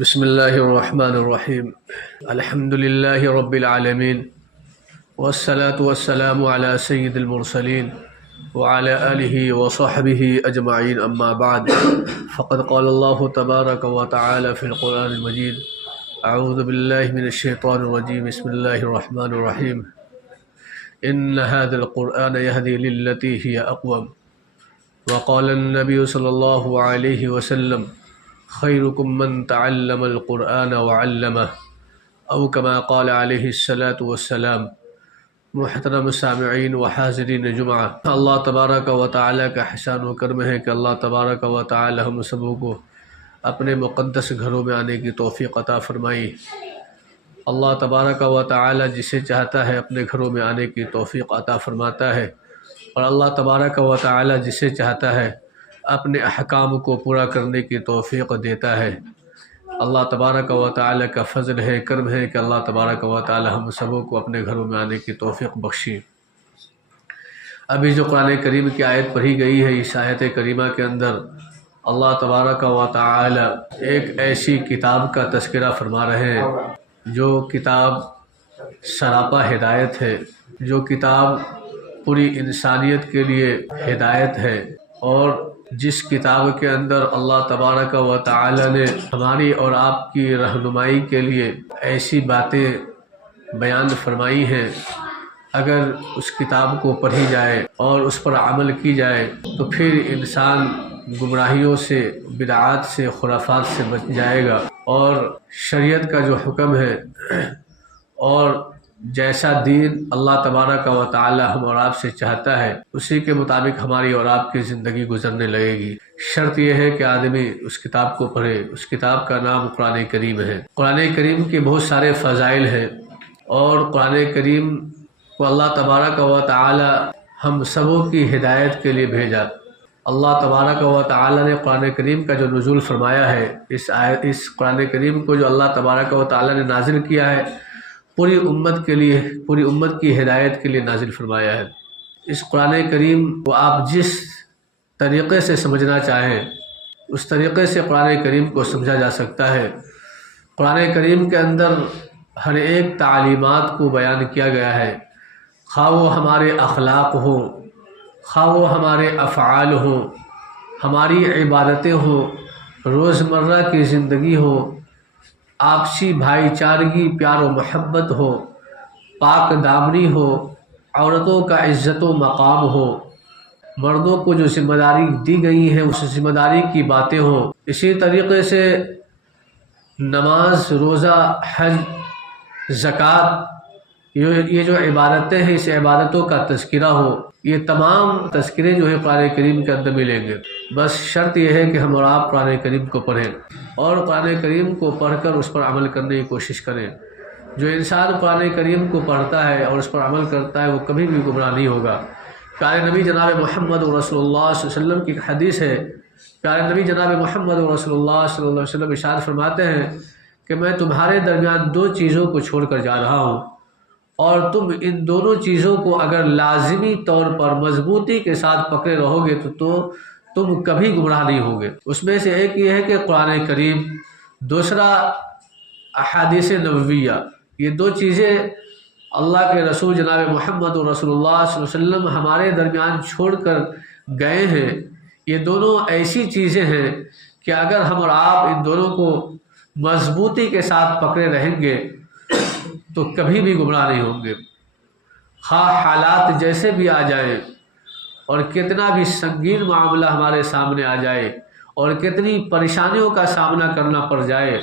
بسم اللہ الرحمن الرحیم الحمد للہ رب العالمین والصلاة والسلام على سید المرسلین وعلى آلہ وصحبہ اجمعین اما بعد فقد قال اللہ تبارک وتعالی فی القرآن المجید اعوذ باللہ من الشیطان الرجیم بسم اللہ الرحمن الرحیم ان هذا القرآن يهدي للتي هي اقوم وقال النبی صلی اللہ علیہ وسلم خیرکم من تعلم القرآن وعلمہ او کما قال علیہ الصلاة والسلام۔ محترم سامعین و حاضرین جمعہ، اللہ تبارک و تعالی کا احسان و کرم ہے کہ اللہ تبارک و تعالی ہم سبوں کو اپنے مقدس گھروں میں آنے کی توفیق عطا فرمائی۔ اللہ تبارک و تعالی جسے چاہتا ہے اپنے گھروں میں آنے کی توفیق عطا فرماتا ہے، اور اللہ تبارک و تعالی جسے چاہتا ہے اپنے احکام کو پورا کرنے کی توفیق دیتا ہے۔ اللہ تبارک و تعالی کا فضل ہے، کرم ہے کہ اللہ تبارک و تعالی ہم سبوں کو اپنے گھروں میں آنے کی توفیق بخشی۔ ابھی جو قرآن کریم کی آیت پڑھی گئی ہے، اس آیت کریمہ کے اندر اللہ تبارک و تعالی ایک ایسی کتاب کا تذکرہ فرما رہے ہیں جو کتاب سراپا ہدایت ہے، جو کتاب پوری انسانیت کے لیے ہدایت ہے، اور جس کتاب کے اندر اللہ تبارک و تعالی نے ہماری اور آپ کی رہنمائی کے لیے ایسی باتیں بیان فرمائی ہیں، اگر اس کتاب کو پڑھی جائے اور اس پر عمل کی جائے تو پھر انسان گمراہیوں سے، بدعات سے، خرافات سے بچ جائے گا، اور شریعت کا جو حکم ہے اور جیسا دین اللہ تبارک و تعالی ہم اور آپ سے چاہتا ہے اسی کے مطابق ہماری اور آپ کی زندگی گزرنے لگے گی۔ شرط یہ ہے کہ آدمی اس کتاب کو پڑھے۔ اس کتاب کا نام قرآن کریم ہے۔ قرآن کریم کے بہت سارے فضائل ہیں، اور قرآن کریم کو اللہ تبارک و تعالی ہم سبوں کی ہدایت کے لیے بھیجا۔ اللہ تبارک و تعالی نے قرآن کریم کا جو نزول فرمایا ہے، اس قرآن کریم کو جو اللہ تبارک و تعالی نے نازل کیا ہے، پوری امت کے لیے، پوری امت کی ہدایت کے لیے نازل فرمایا ہے۔ اس قرآن کریم کو آپ جس طریقے سے سمجھنا چاہیں اس طریقے سے قرآن کریم کو سمجھا جا سکتا ہے۔ قرآن کریم کے اندر ہر ایک تعلیمات کو بیان کیا گیا ہے، خواہ وہ ہمارے اخلاق ہوں، خواہ وہ ہمارے افعال ہوں، ہماری عبادتیں ہوں، روزمرہ کی زندگی ہو، آپسی بھائی چارگی، پیار و محبت ہو، پاک دامنی ہو، عورتوں کا عزت و مقام ہو، مردوں کو جو ذمہ داری دی گئی ہے اس ذمہ داری کی باتیں ہوں، اسی طریقے سے نماز، روزہ، حج، زکوٰۃ، یہ جو عبادتیں ہیں اس عبادتوں کا تذکرہ ہو، یہ تمام تذکرے جو ہے قرآن کریم کے اندر ملیں گے۔ بس شرط یہ ہے کہ ہم اور آپ قرآن کریم کو پڑھیں اور قرآن کریم کو پڑھ کر اس پر عمل کرنے کی کوشش کریں۔ جو انسان قرآن کریم کو پڑھتا ہے اور اس پر عمل کرتا ہے وہ کبھی بھی گمراہ نہیں ہوگا۔ پیارے نبی جناب محمد رسول اللہ صلی اللہ علیہ وسلم کی ایک حدیث ہے، پیارے نبی جناب محمد رسول اللہ صلی اللہ علیہ وسلم ارشاد فرماتے ہیں کہ میں تمہارے درمیان دو چیزوں کو چھوڑ کر جا رہا ہوں، اور تم ان دونوں چیزوں کو اگر لازمی طور پر مضبوطی کے ساتھ پکڑے رہو گے تو تم کبھی گمراہ نہیں ہوگے۔ اس میں سے ایک یہ ہے کہ قرآن کریم، دوسرا احادیث نبویہ۔ یہ دو چیزیں اللہ کے رسول جناب محمد رسول اللہ صلی اللہ علیہ وسلم ہمارے درمیان چھوڑ کر گئے ہیں۔ یہ دونوں ایسی چیزیں ہیں کہ اگر ہم اور آپ ان دونوں کو مضبوطی کے ساتھ پکڑے رہیں گے تو کبھی بھی گمراہ نہیں ہوں گے، خواہ حالات جیسے بھی آ جائیں، اور کتنا بھی سنگین معاملہ ہمارے سامنے آ جائے، اور کتنی پریشانیوں کا سامنا کرنا پڑ جائے،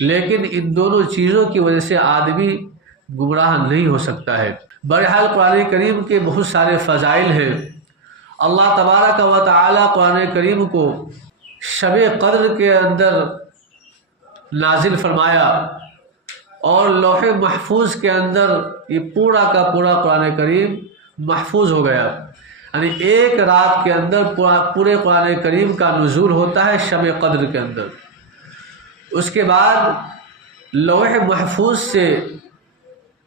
لیکن ان دونوں چیزوں کی وجہ سے آدمی گمراہ نہیں ہو سکتا ہے۔ بہرحال قرآن کریم کے بہت سارے فضائل ہیں۔ اللہ تبارک و تعالی قرآن کریم کو شب قدر کے اندر نازل فرمایا، اور لوح محفوظ کے اندر یہ پورا کا پورا قرآن کریم محفوظ ہو گیا۔ یعنی ایک رات کے اندر پورے قرآن کریم کا نزول ہوتا ہے شب قدر کے اندر۔ اس کے بعد لوح محفوظ سے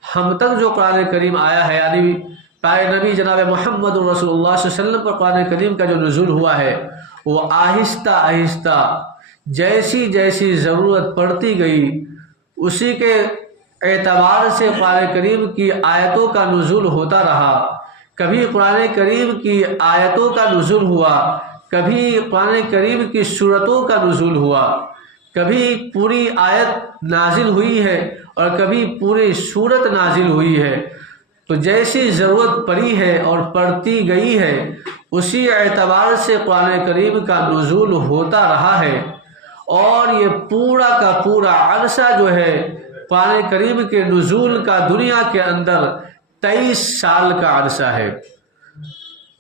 ہم تک جو قرآن کریم آیا ہے، یعنی پیارے نبی جناب محمد رسول اللہ صلی اللہ علیہ وسلم پر قرآن کریم کا جو نزول ہوا ہے، وہ آہستہ آہستہ جیسی جیسی ضرورت پڑتی گئی اسی کے اعتبار سے قرآن کریم کی آیتوں کا نزول ہوتا رہا۔ کبھی قرآن کریم کی آیتوں کا نزول ہوا، کبھی قرآن کریم کی سورتوں کا نزول ہوا، کبھی پوری آیت نازل ہوئی ہے اور کبھی پوری سورت نازل ہوئی ہے۔ تو جیسی ضرورت پڑی ہے اور پڑتی گئی ہے اسی اعتبار سے قرآن کریم کا نزول ہوتا رہا ہے، اور یہ پورا کا پورا عرصہ جو ہے قرآن کریم کے نزول کا دنیا کے اندر 23 سال کا عرصہ ہے۔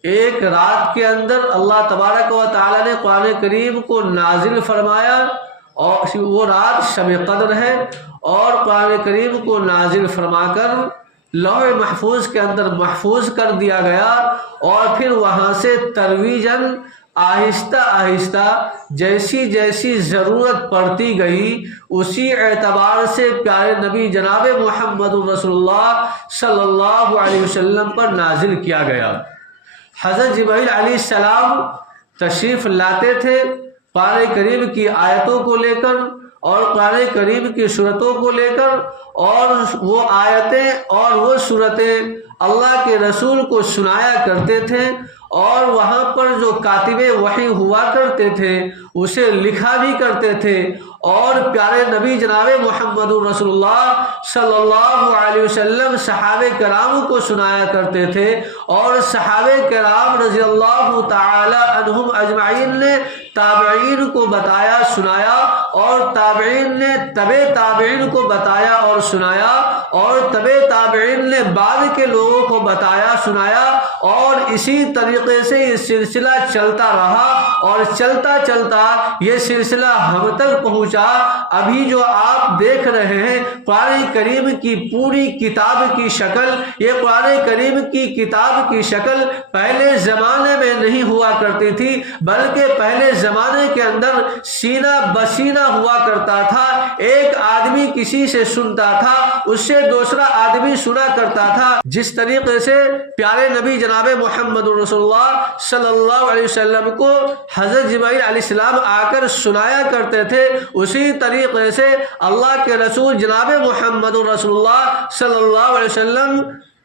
ایک رات کے اندر اللہ تبارک و تعالی نے قرآن کریم کو نازل فرمایا، اور وہ رات شب قدر ہے، اور قرآن کریم کو نازل فرما کر لوح محفوظ کے اندر محفوظ کر دیا گیا، اور پھر وہاں سے ترویجاً آہستہ آہستہ جیسی جیسی ضرورت پڑتی گئی اسی اعتبار سے پیارے نبی جناب محمد رسول اللہ صلی اللہ علیہ وسلم پر نازل کیا گیا۔ حضرت جبرائیل علیہ السلام تشریف لاتے تھے قرآن کریم کی آیتوں کو لے کر اور قرآن کریم کی صورتوں کو لے کر، اور وہ آیتیں اور وہ صورتیں اللہ کے رسول کو سنایا کرتے تھے، اور وہاں پر جو کاتب وحی ہوا کرتے تھے اسے لکھا بھی کرتے تھے، اور پیارے نبی جناب محمد رسول اللہ صلی اللہ علیہ وسلم صحابہ کرام کو سنایا کرتے تھے، اور صحابہ کرام رضی اللہ تعالی عنہم اجمعین نے تابعین کو بتایا سنایا، اور تابعین نے تبع تابعین کو بتایا اور سنایا، اور تبع تابعین نے بعد کے لوگوں کو بتایا سنایا، اور اسی طریقے سے یہ سلسلہ چلتا رہا، اور چلتا چلتا یہ سلسلہ ہم تک پہنچا۔ ابھی جو آپ دیکھ رہے ہیں قرآن کریم کی پوری کتاب کی شکل، یہ قرآن کریم کی کتاب کی شکل پہلے زمانے میں نہیں ہوا کرتی تھی، بلکہ پہلے زمانے کے اندر سینہ بسینہ ہوا کرتا تھا۔ ایک آدمی کسی سے سنتا تھا، اس سے دوسرا آدمی سنا کرتا تھا۔ جس طریقے سے پیارے نبی جناب محمد رسول اللہ صلی اللہ علیہ وسلم کو حضرت جبرائیل علیہ السلام آ کر سنایا کرتے تھے، اسی طریقے سے اللہ کے رسول جناب محمد رسول اللہ صلی اللہ علیہ وسلم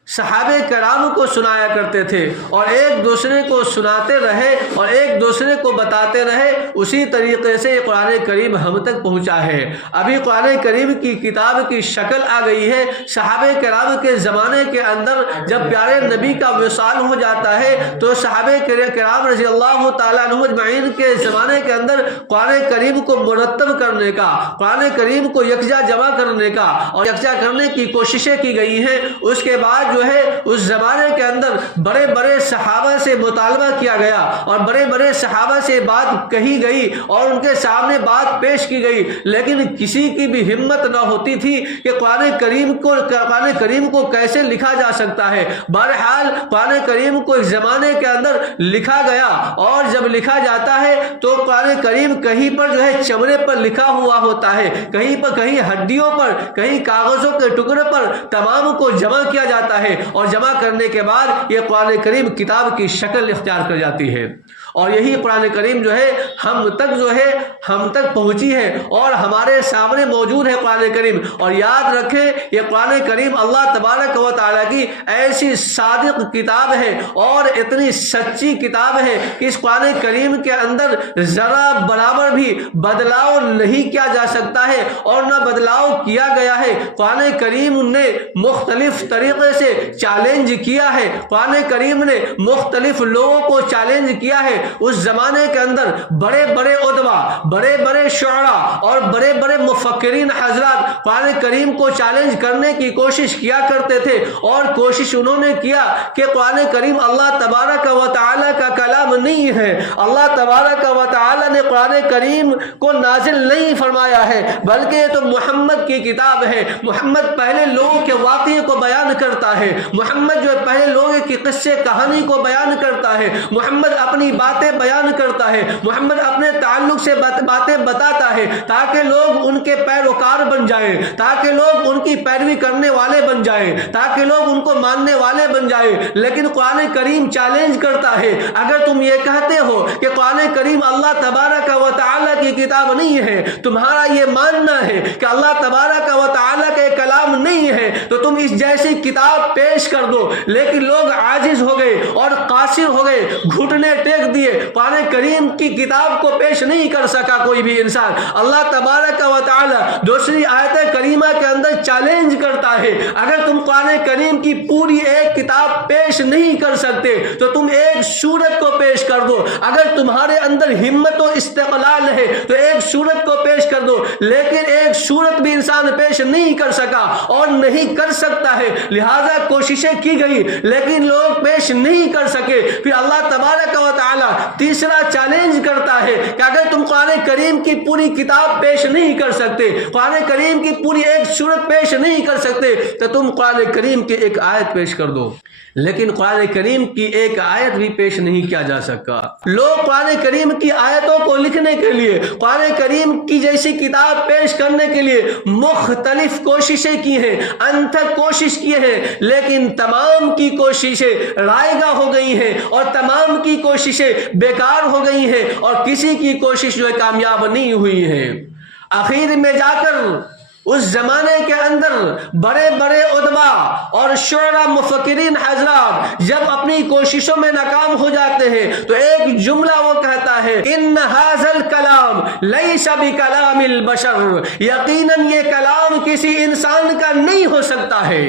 صحابہ کرام کو سنایا کرتے تھے، اور ایک دوسرے کو سناتے رہے اور ایک دوسرے کو بتاتے رہے، اسی طریقے سے یہ قرآن کریم ہم تک پہنچا ہے۔ ابھی قرآن کریم کی کتاب کی شکل آ گئی ہے۔ صحابہ کرام کے زمانے کے اندر جب پیارے نبی کا وصال ہو جاتا ہے تو صحابہ کرام رضی اللہ تعالیٰ عنہ اجمعین کے زمانے کے اندر قرآن کریم کو مرتب کرنے کا، قرآن کریم کو یکجا جمع کرنے کا اور یکجا کرنے کی کوششیں کی گئی ہیں۔ اس کے بعد جو ہے اس زمانے کے اندر بڑے بڑے صحابہ سے مطالبہ کیا گیا، اور بڑے بڑے صحابہ سے بات کہی گئی اور ان کے سامنے بات پیش کی گئی، لیکن کسی کی بھی ہمت نہ ہوتی تھی کہ قرآن کریم کو کیسے لکھا جا سکتا ہے۔ بہرحال قرآن کریم کو ایک زمانے کے اندر لکھا گیا، اور جب لکھا جاتا ہے تو قرآن کریم کہیں پر جو ہے چمڑے پر لکھا ہوا ہوتا ہے، کہیں ہڈیوں پر، کہیں کاغذوں کے ٹکڑے پر، تمام کو جمع کیا جاتا ہے، اور جمع کرنے کے بعد یہ قرآن کریم کتاب کی شکل اختیار کر جاتی ہے۔ اور یہی قرآن کریم جو ہے ہم تک پہنچی ہے اور ہمارے سامنے موجود ہے قرآن کریم۔ اور یاد رکھیں یہ قرآن کریم اللہ تبارک و تعالیٰ کی ایسی صادق کتاب ہے اور اتنی سچی کتاب ہے کہ اس قرآن کریم کے اندر ذرا برابر بھی بدلاؤ نہیں کیا جا سکتا ہے، اور نہ بدلاؤ کیا گیا ہے۔ قرآن کریم نے مختلف طریقے سے چیلنج کیا ہے، قرآن کریم نے مختلف لوگوں کو چیلنج کیا ہے۔ اس زمانے کے اندر بڑے بڑے ادبا، بڑے بڑے شعراء اور بڑے بڑے مفکرین حضرات قرآن کریم کو چیلنج کرنے کی کوشش کیا کرتے تھے، اور کوشش انہوں نے کیا کہ قرآن کریم اللہ تبارک و تعالیٰ کا کلام نہیں ہے، اللہ تبارک و تعالیٰ نے قرآن کریم کو نازل نہیں فرمایا ہے، بلکہ یہ تو محمد کی کتاب ہے۔ محمد پہلے لوگوں کے واقعے کو بیان کرتا ہے، محمد جو پہلے لوگوں کی قصے کہانی کو بیان کرتا ہے، محمد اپنی باتیں بیان کرتا ہے، محمد اپنے تعلق سے باتیں بتاتا ہے تاکہ لوگ ان کے پیروکار بن جائیں، تاکہ لوگ ان کی پیروی کرنے والے بن جائیں، تاکہ لوگ ان کو ماننے والے بن جائیں۔ لیکن قرآن کریم چیلنج کرتا ہے، اگر تم یہ کہتے ہو کہ قرآن کریم اللہ تبارک و تعالیٰ کی کتاب نہیں ہے، تمہارا یہ ماننا ہے کہ اللہ تبارک و تعالیٰ کا کلام نہیں ہے، تو تم اس جیسی کتاب پیش کر دو۔ لیکن لوگ عاجز ہو گئے اور قاصر ہو گئے، گھٹنے ٹیک دیے، قرآن کریم کی کتاب کو پیش نہیں کر سکا کوئی بھی انسان۔ اللہ تبارک و تعالیٰ دوسری آیت کریمہ کے اندر چیلنج کرتا ہے، اگر تم قرآن کریم کی پوری ایک کتاب پیش نہیں کر سکتے تو تم ایک سورت کو پیش کر دو۔ اگر تمہارے اندر ہمت و استقلال ہے تو ایک سورت کو پیش کر دو، لیکن ایک سورت بھی انسان پیش نہیں کر سکا اور نہیں کر سکتا ہے، لہذا کوششیں کی گئی لیکن لوگ پیش نہیں کر سکے۔ پھر اللہ تبارک و تعالیٰ تیسرا چیلنج کرتا ہے کہ اگر تم قرآن کریم کی پوری کتاب پیش نہیں کر سکتے، قرآن کریم کی پوری ایک سورت پیش نہیں کر سکتے، تو تم قرآن کریم کی ایک آیت پیش کر دو۔ لیکن قرآن کریم کی ایک آیت بھی پیش نہیں کیا جا سکا۔ لوگ قرآن کریم کی آیتوں کو لکھنے کے لیے، قرآن کریم کی جیسی کتاب پیش کرنے کے لیے مختلف کوششیں کی ہیں، انتھک کوشش کی ہے، لیکن تمام کی کوششیں رائگاں ہو گئی ہیں اور تمام کی کوششیں بیکار ہو گئی ہیں اور کسی کی کوشش جو ہے کامیاب نہیں ہوئی ہے۔ آخر میں جا کر اس زمانے کے اندر بڑے بڑے ادبا اور شعراء مفکرین حضرات جب اپنی کوششوں میں ناکام ہو جاتے ہیں تو ایک جملہ وہ کہتا ہے، ان ھذا الکلام لیس بکلام البشر، یقیناً یہ کلام کسی انسان کا نہیں ہو سکتا ہے۔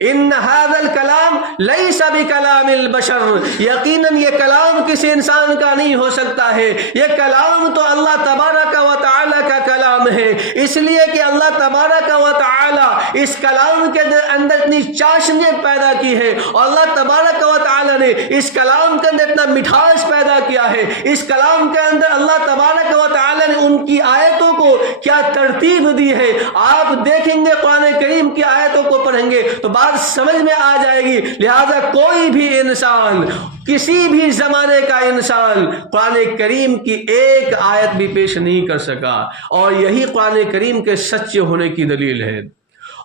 ان ھذا الکلام لیس بکلام البشر، یقیناً یہ کلام کسی انسان کا نہیں ہو سکتا ہے۔ یہ کلام تو اللہ تبارک و تعالیٰ کا کلام ہے، اس لیے کہ اللہ تبارک و تعالیٰ اس کلام کے اندر اتنی چاشنیت پیدا کی ہے اور اللہ تبارک و تعالیٰ نے اس کلام کے اندر اتنا مٹھاس پیدا کیا ہے۔ اس کلام کے اندر اللہ تبارک و تعالیٰ نے ان کی آیتوں کو کیا ترتیب دی ہے۔ آپ دیکھیں گے قرآن کریم کی آیتوں کو پڑھیں گے تو بات سمجھ میں آ جائے گی۔ لہذا کوئی بھی انسان، کسی بھی زمانے کا انسان قرآن کریم کی ایک آیت بھی پیش نہیں کر سکا، اور یہی قرآن کریم کے سچے ہونے کی دلیل ہے۔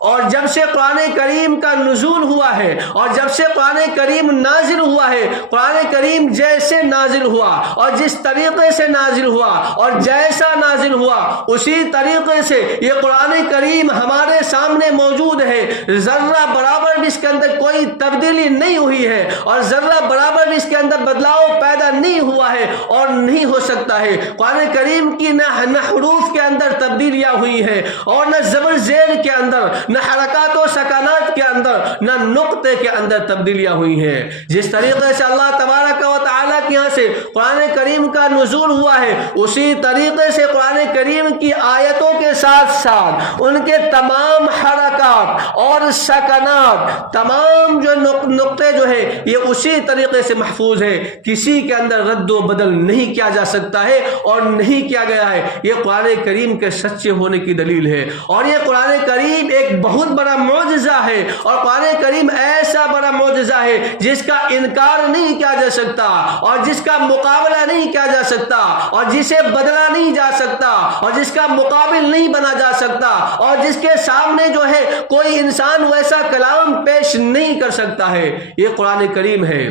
اور جب سے قرآن کریم کا نزول ہوا ہے اور جب سے قرآن کریم نازل ہوا ہے، قرآن کریم جیسے نازل ہوا اور جس طریقے سے نازل ہوا اور جیسا نازل ہوا اسی طریقے سے یہ قرآن کریم ہمارے سامنے موجود ہے۔ ذرہ برابر بھی اس کے اندر کوئی تبدیلی نہیں ہوئی ہے اور ذرہ برابر بھی اس کے اندر بدلاؤ پیدا نہیں ہوا ہے اور نہیں ہو سکتا ہے۔ قرآن کریم کی نہ حروف کے اندر تبدیلیاں ہوئی ہیں اور نہ زبر زیر کے اندر، نہ حرکات و سکانات کے اندر، نہ نقطے کے اندر تبدیلیاں ہوئی ہیں۔ جس طریقے سے اللہ تبارک و تعالیٰ کے یہاں سے قرآن کریم کا نزول ہوا ہے، اسی طریقے سے قرآن کریم کی آیتوں کے ساتھ ساتھ ان کے تمام حرکات اور سکانات، تمام جو نقطے جو ہے یہ اسی طریقے سے محفوظ ہے، کسی کے اندر رد و بدل نہیں کیا جا سکتا ہے اور نہیں کیا گیا ہے۔ یہ قرآن کریم کے سچے ہونے کی دلیل ہے، اور یہ قرآن کریم ایک بہت بڑا معجزہ ہے، اور قرآن کریم ایسا بڑا معجزہ ہے جس کا انکار نہیں کیا جا سکتا اور جس کا مقابلہ نہیں کیا جا سکتا اور جسے بدلا نہیں جا سکتا اور جس کا مقابل نہیں بنا جا سکتا اور جس کے سامنے جو ہے کوئی انسان ویسا کلام پیش نہیں کر سکتا ہے۔ یہ قرآن کریم ہے۔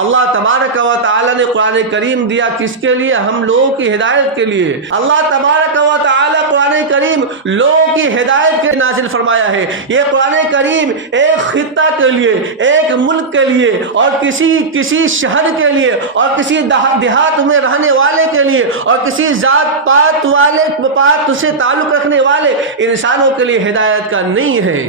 اللہ تبارک و تعالیٰ نے قرآن کریم دیا کس کے لیے؟ ہم لوگوں کی ہدایت کے لیے۔ اللہ تبارک و تعالیٰ قرآن کریم لوگوں کی ہدایت کے نازل فرمایا ہے۔ یہ قرآن کریم ایک خطہ کے لیے، ایک ملک کے لیے اور کسی شہر کے لیے اور کسی دیہات میں رہنے والے کے لیے اور کسی ذات پات سے تعلق رکھنے والے انسانوں کے لیے ہدایت کا نہیں ہے،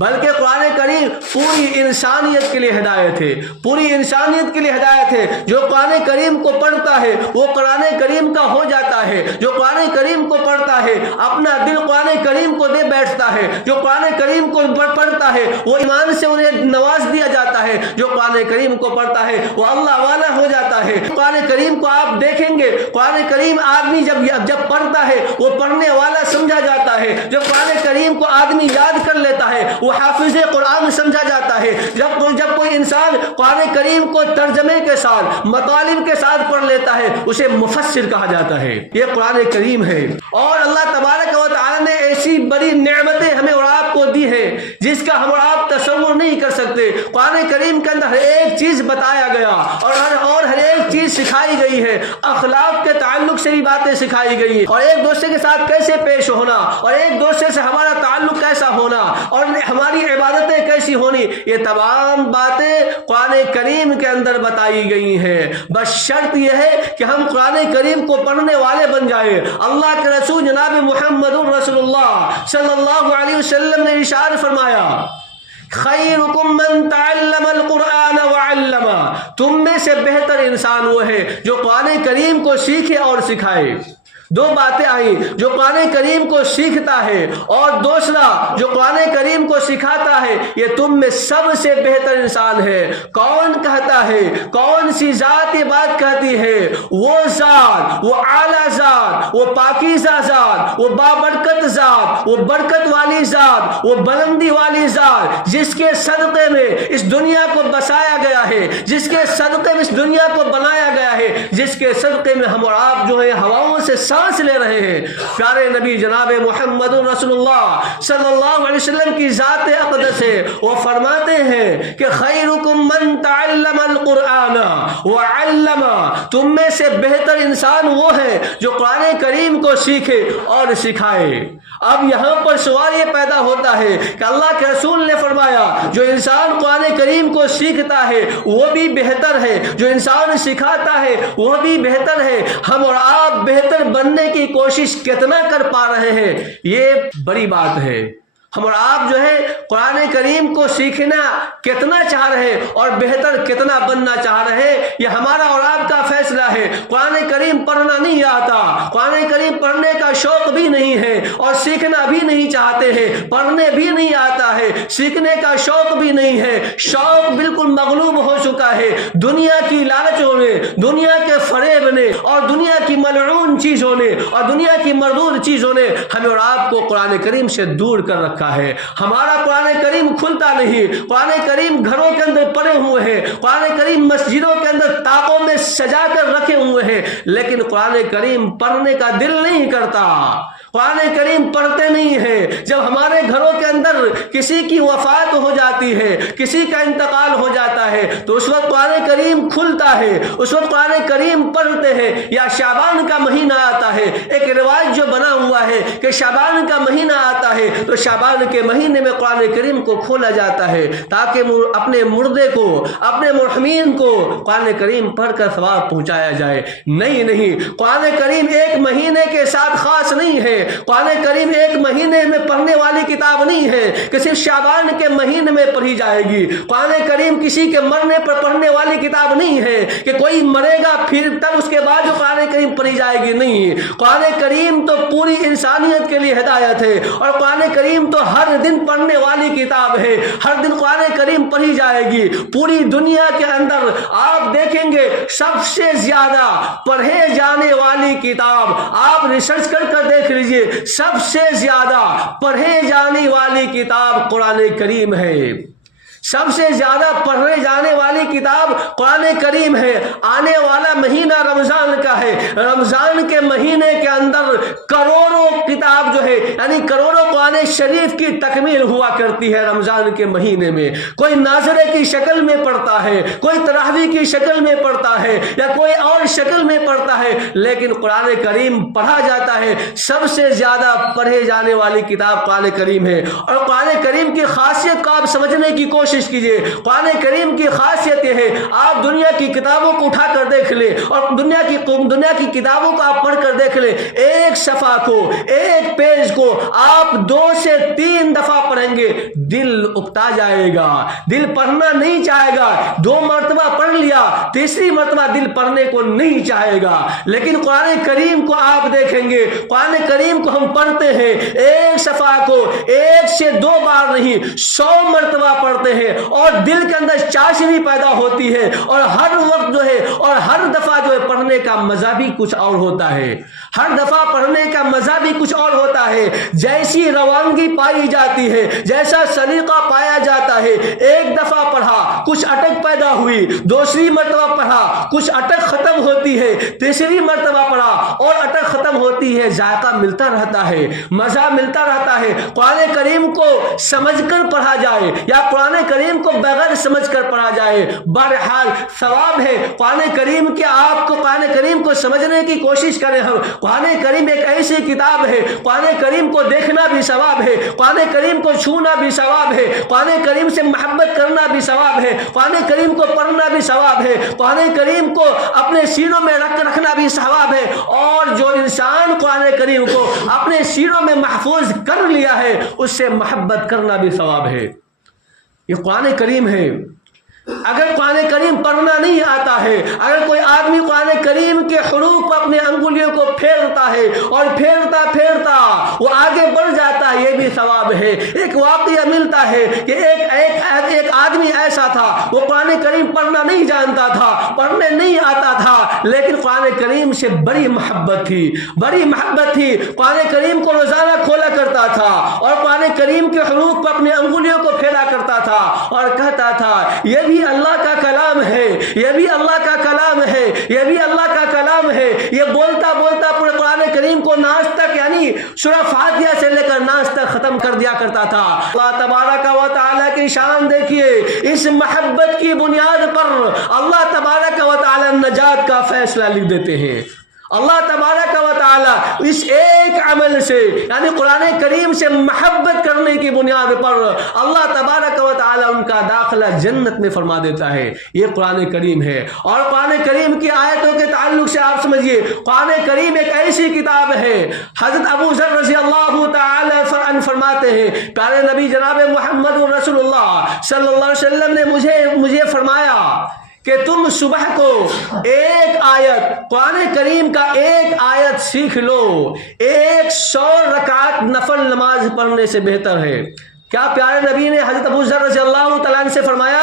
بلکہ قرآن کریم پوری انسانیت کے لیے ہدایت ہے، پوری انسانیت کے لیے ہدایت ہے۔ جو قرآن کریم کو پڑھتا ہے وہ قرآن کریم کا ہو جاتا ہے، جو قرآن کریم کو پڑھتا ہے اپنا دل قرآن کریم کو دے بیٹھتا ہے، جو قرآن کریم کو پڑھتا ہے وہ ایمان سے انہیں نواز دیا جاتا ہے، جو قرآن کریم کو پڑھتا ہے وہ اللہ والا ہو جاتا ہے۔ قرآن کریم کو آپ دیکھیں گے، قرآن کریم آدمی جب پڑھتا ہے وہ پڑھنے والا سمجھا جاتا جاتا ہے. جب قرآن کریم کو آدمی یاد کر لیتا ہے وہ حافظ قرآن سمجھا جاتا ہے. جب کوئی انسان قرآن کریم کو ترجمے کے ساتھ مطالب کے ساتھ پڑھ لیتا ہے اسے مفسر کہا جاتا ہے. یہ قرآن کریم ہے. اور اللہ تبارک و تعالی نے ایسی بڑی نعمتیں ہمیں اور آپ کو دی ہے جس کا ہم اور آپ تصور نہیں کر سکتے. قرآن کریم کے اندر ہر ایک چیز بتایا گیا اور ہر ایک چیز سکھائی گئی ہے. اخلاق کے تعلق سے بھی باتیں سکھائی گئی ہیں اور ایک دوسرے کے ساتھ کیسے پیش ہونا اور ایک دوسرے سے ہمارا تعلق کیسا ہونا اور ہماری عبادتیں کیسی ہونی، یہ تمام باتیں قرآن کریم کے اندر بتائی گئی ہیں. بس شرط یہ ہے کہ ہم قرآن کریم کو پڑھنے والے بن جائیں. اللہ کے رسول جناب محمد رسول اللہ صلی اللہ علیہ وسلم نے ارشاد فرمایا خیرکم من تعلم القرآن وعلم، تم میں سے بہتر انسان وہ ہے جو قرآن کریم کو سیکھے اور سکھائے. دو باتیں آئیں، جو قرآن کریم کو سیکھتا ہے اور دوسرا جو قرآن کریم کو سکھاتا ہے. یہ تم میں سب سے بہتر انسان ہے. کون کہتا ہے، کون سی ذات یہ بات کہتی ہے؟ وہ ذات، وہ اعلیٰ ذات، وہ پاکیزہ ذات، وہ بابرکت ذات، وہ برکت والی ذات، وہ بلندی والی ذات جس کے صدقے میں اس دنیا کو بسایا گیا ہے، جس کے صدقے میں اس دنیا کو بنایا گیا ہے، جس کے صدقے میں ہم اور آپ جو ہے ہواؤں سے سانس لے رہے ہیں. پیارے نبی جناب محمد رسول اللہ صلی اللہ علیہ وسلم کی ذات اقدس ہے. وہ فرماتے ہیں کہ خیرکم من تعلم القرآن وعلم، تم میں سے بہتر انسان وہ ہے جو قرآن کریم کو سیکھے اور سکھائے. اب یہاں پر سوال یہ پیدا ہوتا ہے کہ اللہ کے رسول نے فرمایا جو انسان قرآن کریم کو سیکھتا ہے وہ بھی بہتر ہے، جو انسان سکھاتا ہے وہ بھی بہتر ہے. ہم اور آپ بہتر بننے کی کوشش کتنا کر پا رہے ہیں یہ بڑی بات ہے. ہم اور آپ جو ہے قرآن کریم کو سیکھنا کتنا چاہ رہے ہیں اور بہتر کتنا بننا چاہ رہے ہیں یہ ہمارا اور آپ کا فیصلہ ہے. قرآن کریم پڑھنا نہیں آتا، قرآن کریم پڑھنے کا شوق بھی نہیں ہے اور سیکھنا بھی نہیں چاہتے ہیں. پڑھنے بھی نہیں آتا ہے، سیکھنے کا شوق بھی نہیں ہے. شوق بالکل مغلوب ہو چکا ہے دنیا کی لالچوں نے، دنیا کے فریب نے اور دنیا کی ملعون چیزوں نے اور دنیا کی مردود چیزوں نے ہمیں اور آپ کو قرآن کریم سے دور کر رکھا ہے. ہمارا قرآن کریم کھلتا نہیں. قرآن کریم گھروں کے اندر پڑے ہوئے ہیں، قرآن کریم مسجدوں کے اندر تاقوں میں سجا کر رکھے ہوئے ہیں، لیکن قرآن کریم پڑھنے کا دل نہیں کرتا. قرآن کریم پڑھتے نہیں ہیں. جب ہمارے گھروں کے اندر کسی کی وفات ہو جاتی ہے، کسی کا انتقال ہو جاتا ہے تو اس وقت قرآن کریم کھلتا ہے، اس وقت قرآن کریم پڑھتے ہیں. یا شعبان کا مہینہ آتا ہے، ایک رواج جو بنا ہوا ہے کہ شعبان کا مہینہ آتا ہے تو شعبان کے مہینے میں قرآن کریم کو کھولا جاتا ہے تاکہ اپنے مردے کو، اپنے مرحومین کو قرآن کریم پڑھ کر ثواب پہنچایا جائے. نہیں، قرآن کریم ایک مہینے کے ساتھ خاص نہیں ہے. قرآن کریم ایک مہینے میں پڑھنے والی کتاب نہیں ہے کہ صرف شعبان کے مہینے میں پڑھی جائے گی. قرآن کریم کسی کے مرنے پر پڑھنے والی کتاب نہیں ہے کہ کوئی مرے گا پھر تب اس کے بعد جو قرآن کریم پڑھی جائے گی. نہیں، قرآن کریم تو پوری انسانیت کے لیے ہدایت ہے اور قرآن کریم تو ہر دن پڑھنے والی کتاب ہے. ہر دن قرآن کریم پڑھی جائے گی. پوری دنیا کے اندر آپ دیکھیں گے سب سے زیادہ پڑھے جانے والی کتاب، آپ ریسرچ کر دیکھ لیجئے، سب سے زیادہ پڑھے جانے والی کتاب قرآن کریم ہے. سب سے زیادہ پڑھنے جانے والی کتاب قرآن کریم ہے. آنے والا مہینہ رمضان کا ہے. رمضان کے مہینے کے اندر کروڑوں کتاب جو ہے یعنی کروڑوں قرآن شریف کی تکمیل ہوا کرتی ہے. رمضان کے مہینے میں کوئی ناظرے کی شکل میں پڑھتا ہے، کوئی تراویح کی شکل میں پڑھتا ہے یا کوئی اور شکل میں پڑھتا ہے، لیکن قرآن کریم پڑھا جاتا ہے. سب سے زیادہ پڑھے جانے والی کتاب قرآن کریم ہے. اور قرآن کریم کی خاصیت کو آپ سمجھنے کی کوشش کیجئے. قرآن کریم کی خاصیت یہ ہے، آپ دنیا کی کتابوں کو اٹھا کر دیکھ لیں اور دنیا کی کتابوں کو آپ پڑھ کر دیکھ لیں. ایک صفحہ کو، ایک پیج کو آپ 2 سے 3 دفعہ پڑھیں گے دل اکتا جائے گا، دل پڑھنا نہیں چاہے گا. 2 مرتبہ پڑھ لیا، تیسری مرتبہ دل پڑھنے کو نہیں چاہے گا. لیکن قرآن کریم کو آپ دیکھیں گے، قرآن کریم کو ہم پڑھتے ہیں، ایک صفحہ کو 1 سے 2 بار نہیں 100 مرتبہ پڑھتے ہیں اور دل کے اندر چاشنی پیدا ہوتی ہے اور ہر وقت جو ہے اور ہر دفعہ جو ہے پڑھنے کا مزہ بھی کچھ اور ہوتا ہے. ہر دفعہ پڑھنے کا مزہ بھی کچھ اور ہوتا ہے. جیسی روانگی پائی جاتی ہے, جیسا سلیقہ پایا جاتا ہے, ایک دفعہ پڑھا کچھ اٹک پیدا ہوئی, دوسری مرتبہ پڑھا کچھ اٹک ختم ہوتی ہے, تیسری مرتبہ پڑھا اور اٹک ختم ہوتی ہے, ذائقہ ملتا رہتا ہے, مزہ ملتا رہتا ہے. قرآن کریم کو سمجھ کر پڑھا جائے یا قرآن کریم کو بغیر سمجھ کر پڑھا جائے, بہرحال ثواب ہے. قرآن کریم کے آپ کو قرآن کریم کو سمجھنے کی کوشش کریں. ہم قرآن کریم ایک ایسی کتاب ہے, قرآن کریم کو دیکھنا بھی ثواب ہے, قرآن کریم کو چھونا بھی ثواب ہے, قرآن کریم سے محبت کرنا بھی ثواب ہے, قرآن کریم کو پڑھنا بھی ثواب ہے, قرآن کریم کو اپنے سینوں میں رکھنا بھی ثواب ہے. اور جو انسان قرآن کریم کو اپنے سینوں میں محفوظ کر لیا ہے اس سے محبت کرنا بھی ثواب ہے. یہ قرآن کریم ہے. اگر قرآن کریم پڑھنا نہیں آتا ہے, اگر کوئی آدمی قرآن کریم کے حروف پر اپنے انگلیوں کو پھیرتا ہے اور پھیرتا پھیرتا وہ آگے بڑھ جاتا ہے, یہ بھی ثواب ہے. ایک واقعہ ملتا ہے کہ ایک آدمی ایسا تھا, وہ قرآن کریم پڑھنا نہیں جانتا تھا, پڑھنے نہیں آتا تھا, لیکن قرآن کریم سے بڑی محبت تھی, بڑی محبت تھی. قرآن کریم کو روزانہ کھولا کرتا تھا اور قرآن کریم کے حروف پر اپنی انگلیوں کو پھیرا کرتا تھا اور کہتا تھا یہ بھی اللہ کا کلام ہے, یہ بھی اللہ کا کلام ہے, یہ بھی اللہ کا کلام ہے. یہ بولتا بولتا پورے قرآن کریم کو ناز تک یعنی سورہ فاتحہ سے لے کر ناز تک ختم کر دیا کرتا تھا. اللہ تبارک و تعالیٰ کی شان دیکھیے, اس محبت کی بنیاد پر اللہ تبارک و تعالیٰ نجات کا فیصلہ لکھ دیتے ہیں. اللہ تبارک و تعالی اس ایک عمل سے یعنی قرآن کریم سے محبت کرنے کی بنیاد پر اللہ تبارک و تعالی ان کا داخلہ جنت میں فرما دیتا ہے. یہ قرآن کریم ہے. اور قرآن کریم کی آیتوں کے تعلق سے آپ سمجھیے, قرآن کریم ایک ایسی کتاب ہے. حضرت ابو ذر رضی اللہ تعالی عنہ فرماتے ہیں پیارے نبی جناب محمد رسول اللہ صلی اللہ علیہ وسلم نے مجھے فرمایا کہ تم صبح کو ایک آیت قرآن کریم کا ایک آیت سیکھ لو, 100 رکعت نفل نماز پڑھنے سے بہتر ہے. کیا پیارے نبی نے حضرت ابو ذر رضی اللہ تعالیٰ عنہ سے فرمایا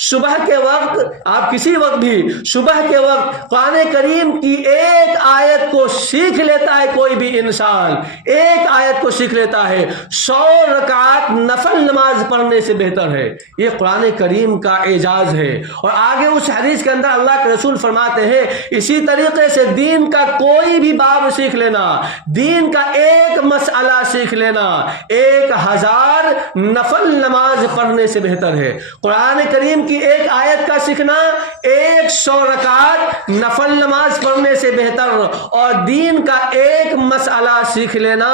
صبح کے وقت, آپ کسی وقت بھی صبح کے وقت قرآن کریم کی ایک آیت کو سیکھ لیتا ہے, کوئی بھی انسان ایک آیت کو سیکھ لیتا ہے, 100 رکعت نفل نماز پڑھنے سے بہتر ہے. یہ قرآن کریم کا اعجاز ہے. اور آگے اس حدیث کے اندر اللہ کے رسول فرماتے ہیں اسی طریقے سے دین کا کوئی بھی باب سیکھ لینا, دین کا ایک مسئلہ سیکھ لینا 1000 نفل نماز پڑھنے سے بہتر ہے. قرآن کریم کی ایک آیت کا سیکھنا 100 رکعت نفل نماز پڑھنے سے بہتر, اور دین کا ایک مسئلہ سیکھ لینا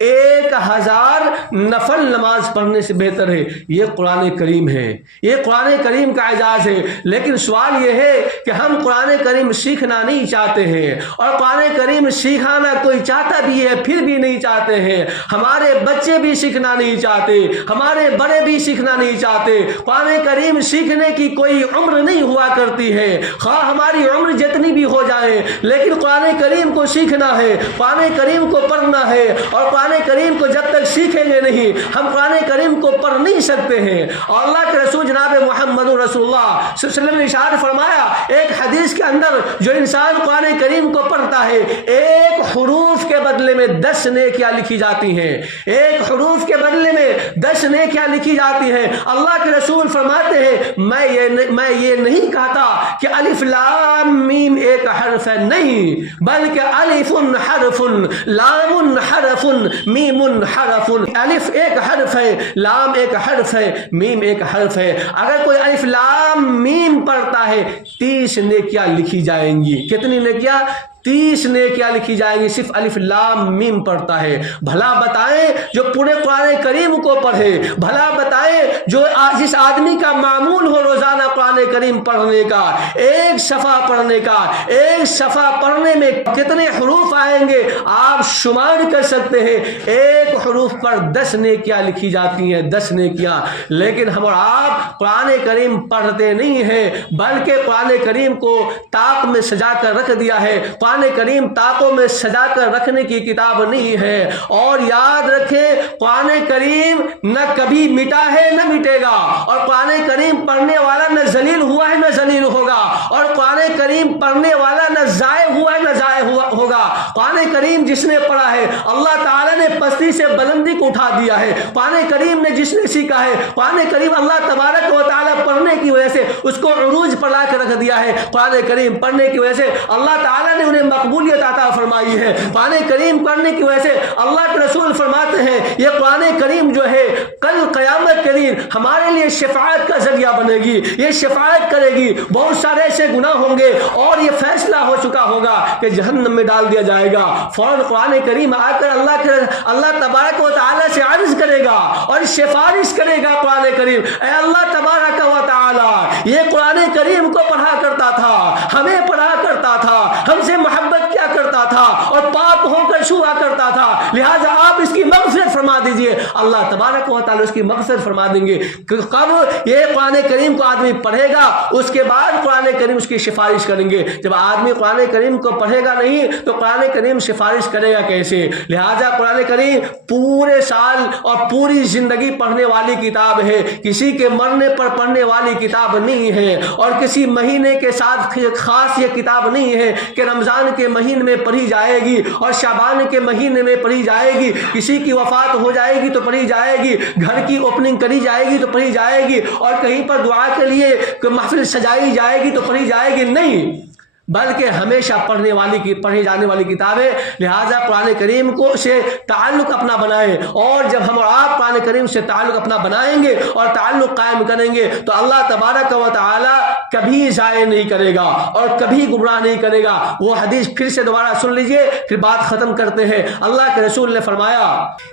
1000 نفل نماز پڑھنے سے بہتر ہے. یہ قرآن کریم ہے, یہ قرآن کریم کا اعجاز ہے. لیکن سوال یہ ہے کہ ہم قرآن کریم سیکھنا نہیں چاہتے ہیں, اور قرآن کریم سکھانا کوئی چاہتا بھی ہے پھر بھی نہیں چاہتے ہیں. ہمارے بچے بھی سیکھنا نہیں چاہتے, ہمارے بڑے بھی سیکھنا نہیں چاہتے. قرآن کریم سیکھنے کی کوئی عمر نہیں ہوا کرتی ہے, خواہ ہماری عمر جتنی بھی ہو جائے, لیکن قرآن کریم کو سیکھنا ہے, قرآن کریم کو پڑھنا ہے. اور قرآن کریم کو جب تک سیکھیں گے نہیں ہم قرآن کریم کو پڑھ نہیں سکتے ہیں. اور اللہ کے رسول جناب محمد رسول اللہ صلی اللہ علیہ وسلم نے ارشاد فرمایا ایک حدیث کے اندر, جو انسان قرآن کریم کو پڑھتا ہے ایک حروف کے بدلے میں 10 نیکیاں لکھی جاتی ہیں, ایک حروف کے بدلے میں 10 نیکیاں لکھی جاتی ہیں. اللہ کے رسول فرماتے ہیں میں یہ نہیں کہتا کہ الف لام میم ایک حرف ہے, نہیں, بلکہ الف حرف, لام حرف, میم حرف. الف ایک حرف ہے, لام ایک حرف ہے, میم ایک حرف ہے. اگر کوئی الف لام میم پڑھتا ہے 30 نیکیاں لکھی جائیں گی. کتنی نیکیاں؟ 30 نیکیاں لکھی جائیں گی صرف الف لام میم پڑھتا ہے. بھلا بتائیں جو پورے قرآن کریم کو پڑھے, بھلا بتائیں جو جس آدمی کا معمول ہو روزانہ قرآن کریم پڑھنے کا, ایک صفحہ پڑھنے کا, ایک صفحہ پڑھنے میں کتنے حروف آئیں گے آپ شمار کر سکتے ہیں. ایک حروف پر 10 نیکیاں لکھی جاتی ہیں, 10 نیکیاں. لیکن ہم اور آپ قرآن کریم پڑھتے نہیں ہیں, بلکہ قرآن کریم کو طاق میں سجا کر رکھ دیا ہے. قرآن کریم طاقوں میں سجا کر رکھنے کی کتاب نہیں ہے. اور یاد رکھیں قرآن کریم نہ کبھی مٹا ہے نہ مٹے گا, اور قرآن کریم پڑھنے والا نہ ذلیل ہوا ہے نہ ذلیل ہوگا, اور قرآن کریم پڑھنے والا نہ ضائع ہوا ہے نہ ضائع ہوگا. قرآن کریم جس نے پڑھا ہے اللہ تعالیٰ نے پستی سے بلندی کو اٹھا دیا ہے. قرآن کریم نے جس نے سیکھا ہے قرآن کریم اللہ تبارک و تعالیٰ پڑھنے کی وجہ سے اس کو عروج پر لا کر رکھ دیا ہے. قرآن کریم پڑھنے کی وجہ سے اللہ تعالیٰ نے انہیں مقبولیت عطا فرمائی ہے. قرآن کریم پڑھنے کی وجہ سے اللہ کے رسول فرماتے ہیں یہ قرآن کریم جو ہے کل قیامت کے دن ہمارے لیے شفاعت کا ذریعہ بنے گی. یہ شفاعت کرے گی. بہت سارے ایسے گناہ ہوں گے اور یہ فیصلہ ہو چکا ہوگا کہ جہنم میں ڈال دیا جائے گا. فوراً قرآن کریم آ کر اللہ تبارک و تعالیٰ سے عرض کرے گا اور سفارش کرے گا. قرآن کریم اے اللہ تبارک و تعالیٰ یہ قرآن کریم کو پڑھا کرتا تھا, ہمیں پڑھا کرتا تھا, ہم سے محبت کیا کرتا تھا اور پاک ہو کر چھوا کرتا تھا, لہٰذا آپ اس کی مغفرت فرما دیجئے. اللہ تبارک و تعالیٰ اس کی مغفرت فرما دیں گے. کب یہ قرآن کریم کو آدمی پڑھے گا اس کے بعد قرآن کریم اس کی سفارش کریں گے. جب آدمی قرآن کریم کو پڑھے گا نہیں تو قرآن کریم سفارش کرے گا کیسے؟ لہٰذا قرآن کریم پورے سال اور پوری زندگی پڑھنے والی کتاب ہے. کسی کے مرنے پر پڑھنے والی کتاب نہیں ہے اور کسی مہینے کے ساتھ خاص یہ کتاب نہیں ہے کہ رمضان کے مہینے میں پڑھی جائے گی اور شعبان کے مہینے میں پڑھی جائے گی. کسی کی وفات ہو جائے گی تو پڑھی جائے گی, گھر کی اوپننگ کری جائے گی تو پڑھی جائے گی, اور کہیں پر دعا کے لیے محفل سجائی جائے گی تو پڑھی جائے گی. نہیں, بلکہ ہمیشہ پڑھی جانے والی کتاب ہے. لہٰذا قرآن کریم کو سے تعلق اپنا بنائیں, اور جب ہم اور آپ قرآن کریم سے تعلق اپنا بنائیں گے اور تعلق قائم کریں گے تو اللہ تبارک و تعالی کبھی ضائع نہیں کرے گا اور کبھی گمراہ نہیں کرے گا. وہ حدیث پھر سے دوبارہ سن لیجئے, پھر بات ختم کرتے ہیں. اللہ کے رسول نے فرمایا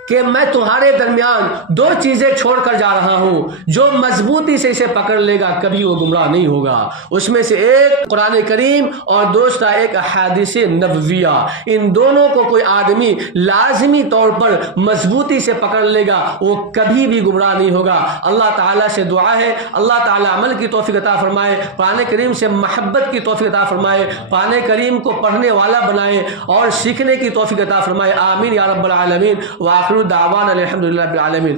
کہ میں تمہارے درمیان دو چیزیں چھوڑ کر جا رہا ہوں, جو مضبوطی سے اسے پکڑ لے گا کبھی وہ گمراہ نہیں ہوگا. اس میں سے ایک قرآن کریم اور دوسرا ایک احادیث نبویہ. ان دونوں کو کوئی آدمی لازمی طور پر مضبوطی سے پکڑ لے گا وہ کبھی بھی گمراہ نہیں ہوگا. اللہ تعالیٰ سے دعا ہے اللہ تعالیٰ عمل کی توفیق عطا فرمائے, قرآن کریم سے محبت کی توفیق عطا فرمائے, قرآن کریم کو پڑھنے والا بنائے اور سیکھنے کی توفیق عطا فرمائے. آمین یا رب العالمین. وآخر دعوانا الحمدللہ رب العالمین.